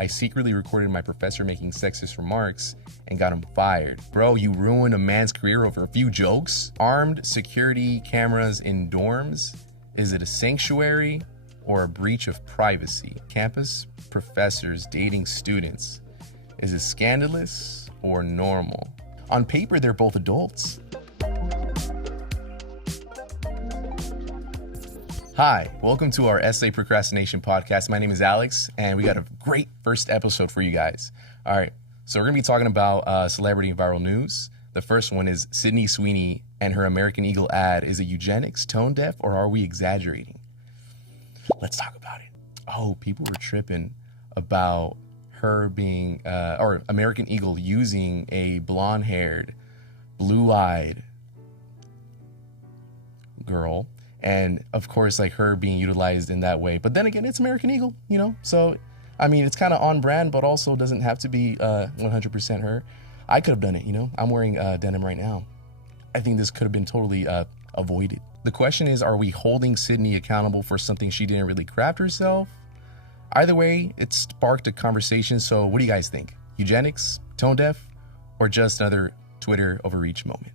I secretly recorded my professor making sexist remarks and got him fired. Bro, you ruined a man's career over a few jokes? Armed security cameras in dorms? Is it a sanctuary or a breach of privacy? Campus professors dating students. Is it scandalous or normal? On paper, they're both adults. Hi, welcome to our essay procrastination podcast. My name is Alex, and we got a great first episode for you guys. All right, so we're gonna be talking about celebrity and viral news. The first one is Sydney Sweeney and her American Eagle ad. Is it eugenics, tone deaf, or are we exaggerating? Let's talk about it. Oh, people were tripping about her being, or American Eagle using a blonde-haired, blue-eyed girl. And of course, like her being utilized in that way. But then again, it's American Eagle, you know? So, I mean, it's kind of on brand, but also doesn't have to be 100% her. I could have done it, you know? I'm wearing denim right now. I think this could have been totally avoided. The question is, are we holding Sydney accountable for something she didn't really craft herself? Either way, it sparked a conversation. So what do you guys think? Eugenics, tone deaf, or just another Twitter overreach moment?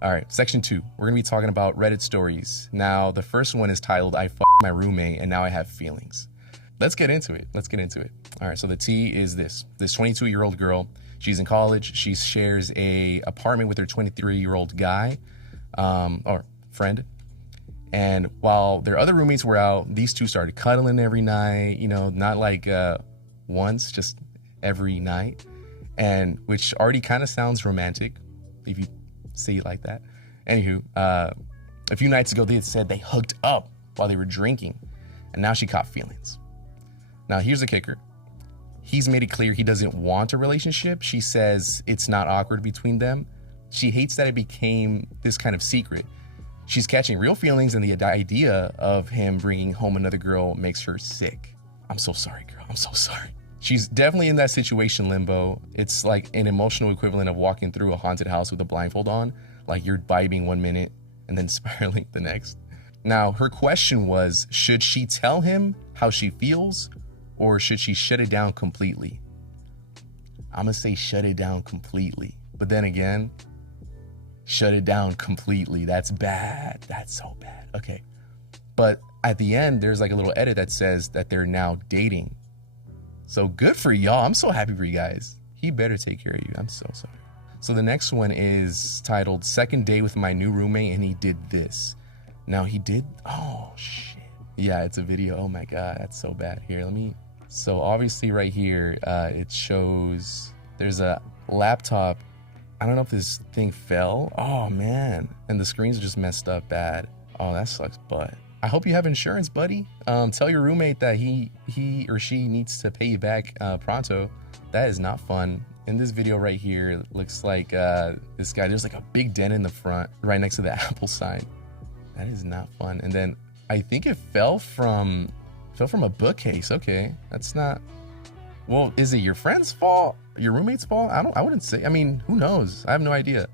All right, section 2, we're gonna be talking about Reddit stories. Now, the first one is titled, I f***ed my roommate and now I have feelings. Let's get into it. All right, so the tea is this 22-year-old girl, she's in college. She shares a apartment with her 23-year-old guy, or friend. And while their other roommates were out, these two started cuddling every night, you know, not like once, just every night. And which already kind of sounds romantic, if you say it like that. Anywho, a few nights ago, they had said they hooked up while they were drinking, and now she caught feelings. Now, here's the kicker. He's made it clear he doesn't want a relationship. She says it's not awkward between them. She hates that it became this kind of secret. She's catching real feelings, and the idea of him bringing home another girl makes her sick. I'm so sorry, girl. I'm so sorry. She's definitely in that situation limbo. It's like an emotional equivalent of walking through a haunted house with a blindfold on. Like you're vibing 1 minute and then spiraling the next. Now, her question was, should she tell him how she feels or should she shut it down completely? I'm gonna say shut it down completely. But then again, shut it down completely. That's bad. That's so bad. Okay. But at the end, there's like a little edit that says that they're now dating. So good for y'all. I'm so happy for you guys. He better take care of you. I'm so sorry. So the next one is titled Second Day with My New Roommate and He Did This. Now he did, oh shit. Yeah, it's a video. Oh my God, that's so bad. Here, so obviously right here, it shows there's a laptop. I don't know if this thing fell. Oh man. And the screen's just messed up bad. Oh, that sucks butt. I hope you have insurance, buddy. Tell your roommate that he or she needs to pay you back pronto. That is not fun. In this video right here, it looks like this guy, there's like a big dent in the front right next to the Apple sign. That is not fun. And then I think it fell from a bookcase. Okay, that's not, well, is it your friend's fault? Your roommate's fault? I wouldn't say, I mean, who knows? I have no idea.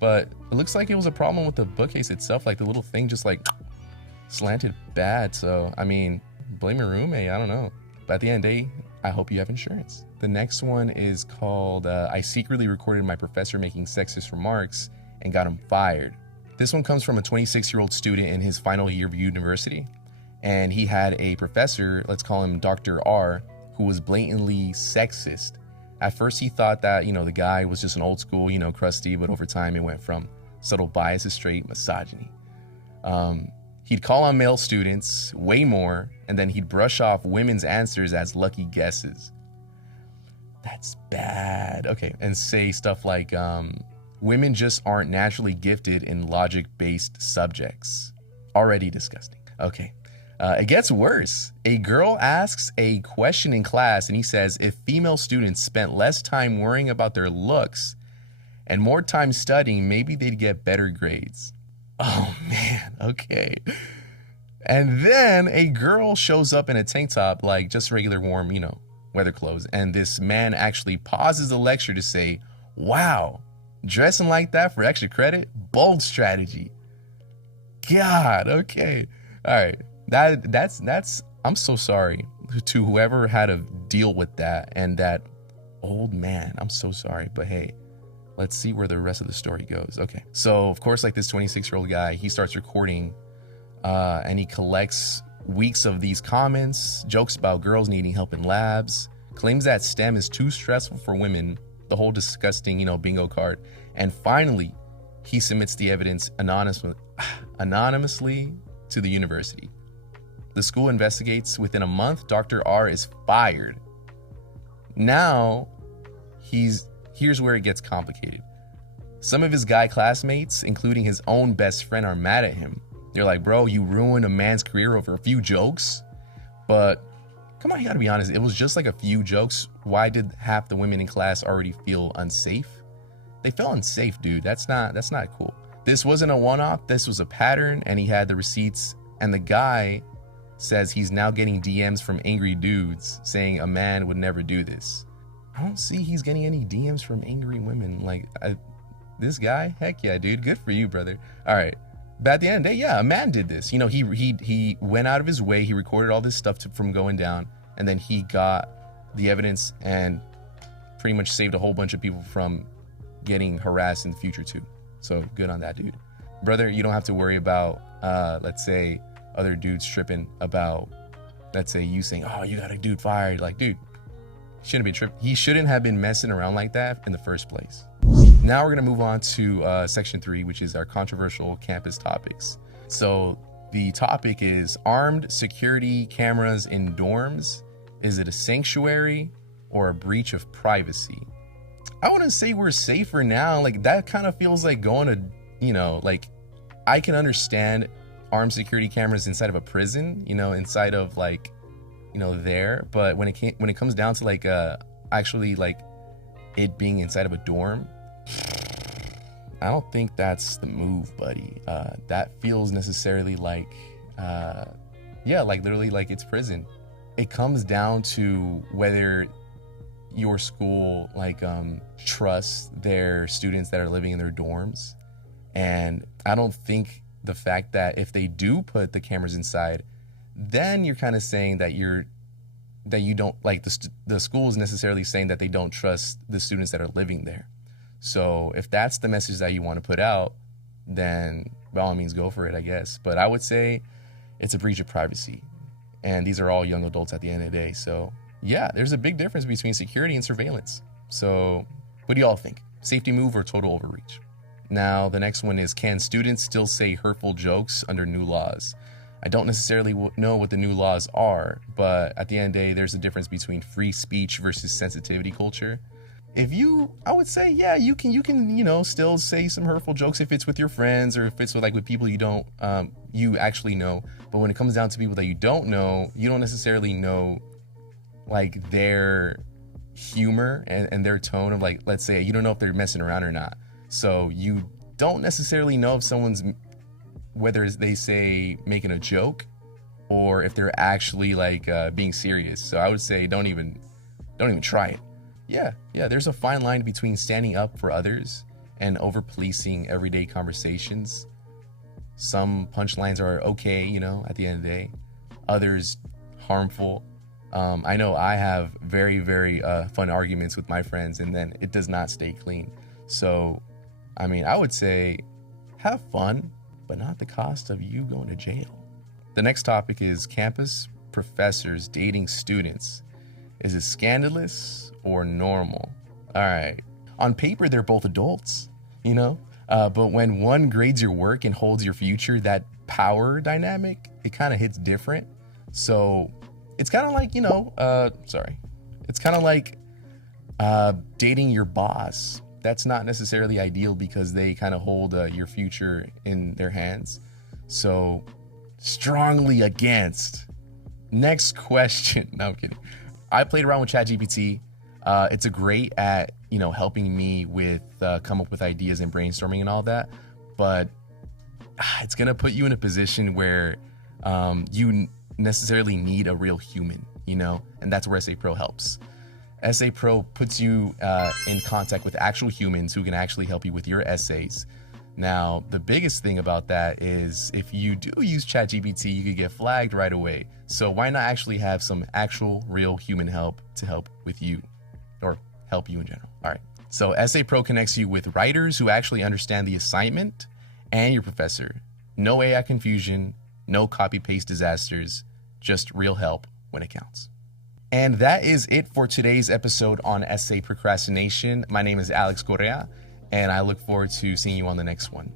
But it looks like it was a problem with the bookcase itself. Like the little thing just like slanted bad. So I mean, blame your roommate. I don't know, but at the end of the day, I hope you have insurance. The next one is called I secretly recorded my professor making sexist remarks and got him fired. This one comes from a 26-year-old student in his final year of university, and he had a professor, let's call him Dr. R, who was blatantly sexist. At first he thought that, you know, the guy was just an old school, you know, crusty, but over time it went from subtle bias to straight misogyny. He'd call on male students way more, and then he'd brush off women's answers as lucky guesses. That's bad. Okay, and say stuff like, women just aren't naturally gifted in logic-based subjects. Already disgusting. Okay, it gets worse. A girl asks a question in class, and he says, if female students spent less time worrying about their looks and more time studying, maybe they'd get better grades. Oh man, okay. And then a girl shows up in a tank top, like just regular warm, you know, weather clothes. And this man actually pauses the lecture to say, wow, dressing like that for extra credit? Bold strategy. God, okay. All right. That's I'm so sorry to whoever had to deal with that. And that old man, I'm so sorry, but hey, let's see where the rest of the story goes. Okay, so of course, like this 26-year-old guy, he starts recording and he collects weeks of these comments, jokes about girls needing help in labs, claims that STEM is too stressful for women, the whole disgusting, bingo card. And finally, he submits the evidence anonymously to the university. The school investigates. Within a month, Dr. R is fired. Now, here's where it gets complicated. Some of his guy classmates, including his own best friend, are mad at him. They're like, bro, you ruined a man's career over a few jokes. But come on, you gotta be honest. It was just like a few jokes. Why did half the women in class already feel unsafe? They felt unsafe, dude. That's not cool. This wasn't a one-off. This was a pattern, and he had the receipts. And the guy says he's now getting DMs from angry dudes saying a man would never do this. I don't see he's getting any DMs from angry women. Like, this guy, heck yeah, dude. Good for you, brother. All right. But at the end of the day, yeah, a man did this. He went out of his way. He recorded all this stuff from going down, and then he got the evidence and pretty much saved a whole bunch of people from getting harassed in the future too. So good on that dude. Brother, you don't have to worry about, let's say, other dudes tripping about, let's say, you saying, oh, you got a dude fired. Like, dude, shouldn't be tripping. He shouldn't have been messing around like that in the first place. Now we're going to move on to section 3, which is our controversial campus topics. So the topic is armed security cameras in dorms. Is it a sanctuary or a breach of privacy? I wouldn't say we're safer now. Like, that kind of feels like going to, like, I can understand armed security cameras inside of a prison, inside of like, there. But when it comes down to like, actually like it being inside of a dorm, I don't think that's the move, buddy. That feels necessarily like, like literally like it's prison. It comes down to whether your school like trusts their students that are living in their dorms. And I don't think the fact that if they do put the cameras inside, then you're kind of saying that you don't like the school is necessarily saying that they don't trust the students that are living there. So if that's the message that you want to put out, then by all means go for it, I guess. But I would say it's a breach of privacy. And these are all young adults at the end of the day. So yeah, there's a big difference between security and surveillance. So what do y'all think? Safety move or total overreach? Now, the next one is, can students still say hurtful jokes under new laws? I don't necessarily know what the new laws are, but at the end of the day, there's a difference between free speech versus sensitivity culture. I would say, yeah, you can, still say some hurtful jokes if it's with your friends or if it's with people you actually know. But when it comes down to people that you don't know, you don't necessarily know, like, their humor and their tone of, like, let's say, you don't know if they're messing around or not. So you don't necessarily know if someone's, whether they say making a joke or if they're actually like being serious. So I would say don't even try it. Yeah, there's a fine line between standing up for others and over policing everyday conversations. Some punchlines are okay, at the end of the day. Others harmful. I know I have very, very fun arguments with my friends, and then it does not stay clean. So I would say have fun, but not the cost of you going to jail. The next topic is campus professors dating students. Is it scandalous or normal? All right. On paper, they're both adults, but when one grades your work and holds your future, that power dynamic, it kind of hits different. So it's kind of like, it's kind of like dating your boss. That's not necessarily ideal because they kind of hold your future in their hands. So strongly against. Next question. No, I'm kidding. I played around with ChatGPT. It's a great at, helping me with come up with ideas and brainstorming and all that. But it's going to put you in a position where you necessarily need a real human, and that's where SA Pro helps. SA Pro puts you in contact with actual humans who can actually help you with your essays. Now, the biggest thing about that is if you do use ChatGPT, you could get flagged right away. So why not actually have some actual real human help to help with you, or help you in general? All right. So Essay Pro connects you with writers who actually understand the assignment and your professor. No AI confusion, no copy-paste disasters, just real help when it counts. And that is it for today's episode on essay procrastination. My name is Alex Correa, and I look forward to seeing you on the next one.